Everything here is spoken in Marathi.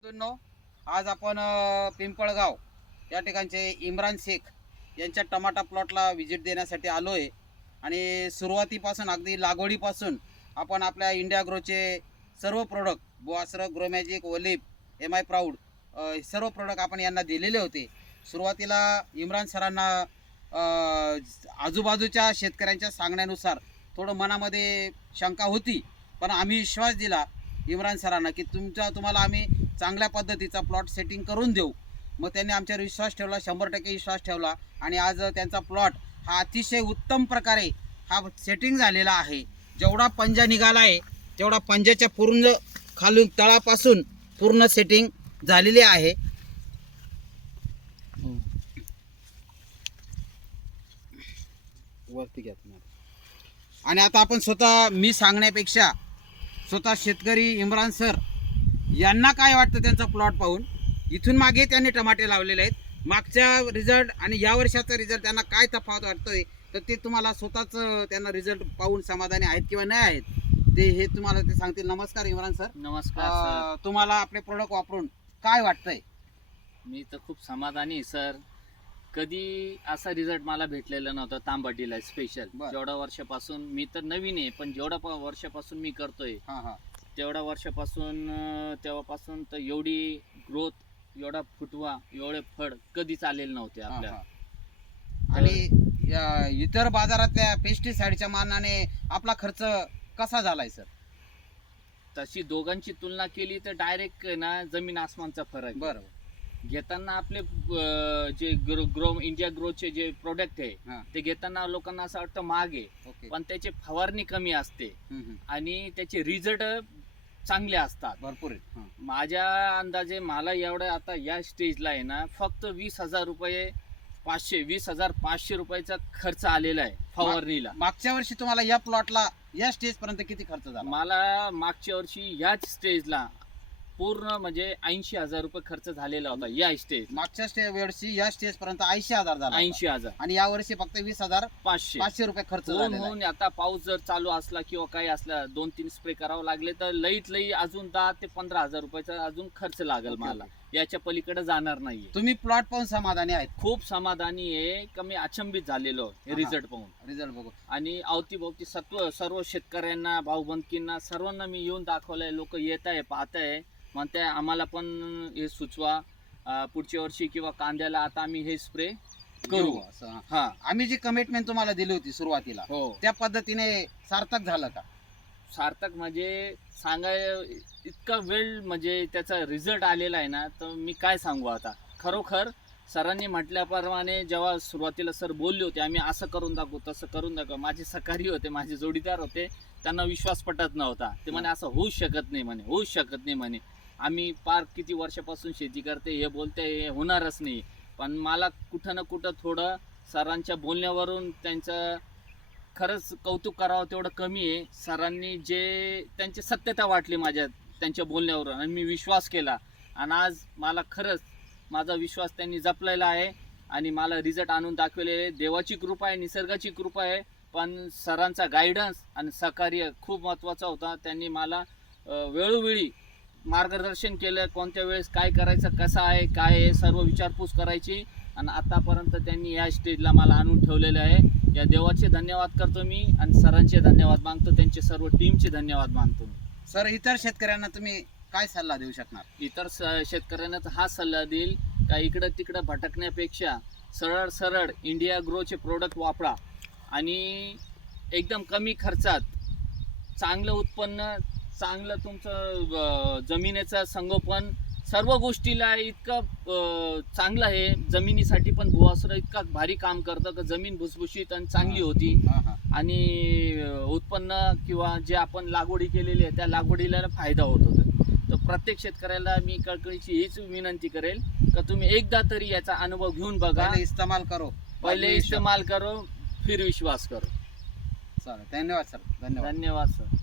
आज आपण पिंपळगाव या ठिकाणचे इम्रान शेख यांच्या टमाटा प्लॉटला व्हिजिट देण्यासाठी आलो आहे आणि सुरुवातीपासून अगदी लागवडीपासून आपण आपल्या इंडिया ग्रोचे सर्व प्रोडक्ट बुआसर ग्रोमॅजिक ओलिप एम आय प्राऊड सर्व प्रोडक्ट आपण यांना दिलेले होते. सुरुवातीला इम्रान सरांना आजूबाजूच्या शेतकऱ्यांच्या सांगण्यानुसार थोडं मनामध्ये शंका होती पण आम्ही विश्वास दिला इम्रान सरांना की तुमच्या तुम्हाला आम्ही चांगल्या पद्धतीचा प्लॉट सेटिंग करून देऊ. मग त्यांनी आमच्यावर विश्वास ठेवला शंभर टक्के विश्वास ठेवला आणि आज त्यांचा प्लॉट हा अतिशय उत्तम प्रकारे हा सेटिंग झालेला आहे. जेवढा पंजा निघाला आहे तेवढा पंजाच्या पूर्ण खालून तळापासून पूर्ण सेटिंग झालेली आहे. वरती घ्या. आणि आता आपण स्वतः मी सांगण्यापेक्षा स्वतः शेतकरी इम्रान सर यांना काय वाटतं त्यांचा प्लॉट पाहून? इथून मागे त्यांनी टमाटे लावलेले आहेत. मागच्या रिझल्ट आणि या वर्षाचा रिझल्ट त्यांना काय तफावत वाटतोय तर ते तुम्हाला स्वतःच त्यांना रिझल्ट पाहून समाधानी आहेत किंवा नाही आहेत ते हे तुम्हाला ते सांगतील. नमस्कार इम्रान सर. नमस्कार तुम्हाला आपले प्रोडक्ट वापरून काय वाटतंय? मी तर खूप समाधानी आहे, सर. कधी असा रिझल्ट मला भेटलेला नव्हता तांबटीला स्पेशल बरं. जेवढ्या वर्षापासून मी तर नवीन आहे पण जेवढ्या प- वर्षापासून मी करतोय हां हां तेवढ्या वर्षापासून अं, तेव्हापासून तर एवढी ग्रोथ एवढा फुटवा एवढे फळ कधीच आलेले नव्हते हां, आपल्या हां. आणि या इतर बाजारातल्या पेस्टिसाइडच्या मानाने आपला खर्च कसा झालाय सर तशी दोघांची तुलना केली तर डायरेक्ट ना जमीन आसमानचा फरक आहे. बरं घेताना आपले अं, जे ग्रो ग्रो इंडिया ग्रोचे जे प्रोडक्ट आहे ते घेताना लोकांना असं वाटतं महाग आहे ओके. पण त्याची फवारणी कमी असते. हम्म, हम्म. आणि त्याचे रिझल्ट चांगले असतात. भरपूर हां. माझ्या अंदाजे मला एवढ्या आता या स्टेजला आहे ना फक्त वीस हजार रुपये पाचशे वीस हजार पाचशे रुपयाचा खर्च आलेला आहे फवारणीला. मागच्या वर्षी तुम्हाला या प्लॉटला या स्टेज पर्यंत किती खर्च झाला? मला मागच्या वर्षी याच स्टेजला पूर्ण म्हणजे ऐंशी हजार रुपये खर्च झालेला होता या स्टेज मागच्या स्टेज वर्षी या स्टेज पर्यंत ऐंशी हजार झाला. ऐंशी हजार आणि या वर्षी फक्त वीस हजार पाचशे पाचशे रुपये खर्च झालेला आहे. होऊन आता पाऊस जर चालू असला किंवा काही असला दोन तीन स्प्रे करावं लागले तर लईत लई अजून दहा ते पंधरा हजार रुपयाचा अजून खर्च लागेल ओके, मला. याच्या पलीकडे जाणार नाहीये तुम्ही प्लॉट पाहून समाधानी आहेत खूप समाधानी आहे का मी अचंबित झालेलो हे हा. रिझल्ट पाहून रिझल्ट बघू आणि अवतीभोवती सत्व सर्व शेतकऱ्यांना भाऊबंदकींना सर्वांना मी येऊन दाखवलंय लोक येत आहे पाहत आहे म्हणते आम्हाला पण हे सुचवा. पुढच्या वर्षी किंवा कांद्याला आता आम्ही हे स्प्रे करू. असं, हां. आम्ही जी कमिटमेंट तुम्हाला दिली होती सुरुवातीला हो. त्या पद्धतीने सार्थक झालं का? सार्थक म्हणजे सांगाय इतका वेळ म्हणजे त्याचा रिझल्ट आलेला आहे ना तर मी काय सांगू आता? खरोखर सरांनी म्हटल्याप्रमाणे जेव्हा सुरुवातीला सर बोलले होते आम्ही असं करून दाखवू तसं करून दाखवू माझे सहकारी होते माझे जोडीदार होते त्यांना विश्वास पटत नव्हता. ते म्हणे असं होऊच शकत नाही म्हणे होऊच शकत नाही म्हणे. आम्ही पार किती वर्षापासून शेती करते हे बोलते हे होणारच नाही. पण मला कुठं ना कुठं थोडं सरांच्या बोलण्यावरून त्यांचं खरंच कौतुक करावं तेवढं कमी आहे. सरांनी जे त्यांची सत्यता वाटली माझ्या त्यांच्या बोलण्यावरून आणि मी विश्वास केला. आणि आज मला खरंच माझा विश्वास त्यांनी जपलेला आहे आणि मला रिझल्ट आणून दाखवलेले आहे. देवाची कृपा आहे निसर्गाची कृपा आहे पण सरांचा गायडन्स आणि सहकार्य खूप महत्त्वाचा होता. त्यांनी मला वेळोवेळी मार्गदर्शन केलं कोणत्या वेळेस काय करायचं कसं आहे काय आहे सर्व विचारपूस करायची. आणि आतापर्यंत त्यांनी या स्टेजला मला आणून ठेवलेलं आहे. या देवाचे धन्यवाद करतो मी आणि सरांचे धन्यवाद मागतो. त्यांचे सर्व टीमचे धन्यवाद मानतो मी. सर इतर शेतकऱ्यांना तुम्ही काय सल्ला देऊ शकणार? इतर स- शेतकऱ्यांना तर हा सल्ला देईल का इकडं तिकडं भटकण्यापेक्षा सरळ सरळ इंडिया ग्रोचे प्रोडक्ट वापरा. आणि एकदम कमी खर्चात चांगलं उत्पन्न चांगलं तुमचं जमिनीचं संगोपन सर्व गोष्टीला इतकं चांगलं आहे. जमिनीसाठी पण भुवासुर इतका भारी काम करतं का जमीन भुसभुशीत आणि चांगली होती. आणि उत्पन्न किंवा जे आपण लागवडी केलेली आहे त्या लागवडीला फायदा होत होता. तर प्रत्येक शेतकऱ्याला मी कळकळीची हीच विनंती करेल का तुम्ही एकदा तरी याचा अनुभव घेऊन बघा. इस्तेमाल करो. पहिले इस्तेमाल करो फिर विश्वास करो. चालेल. धन्यवाद सर. धन्यवाद. धन्यवाद सर.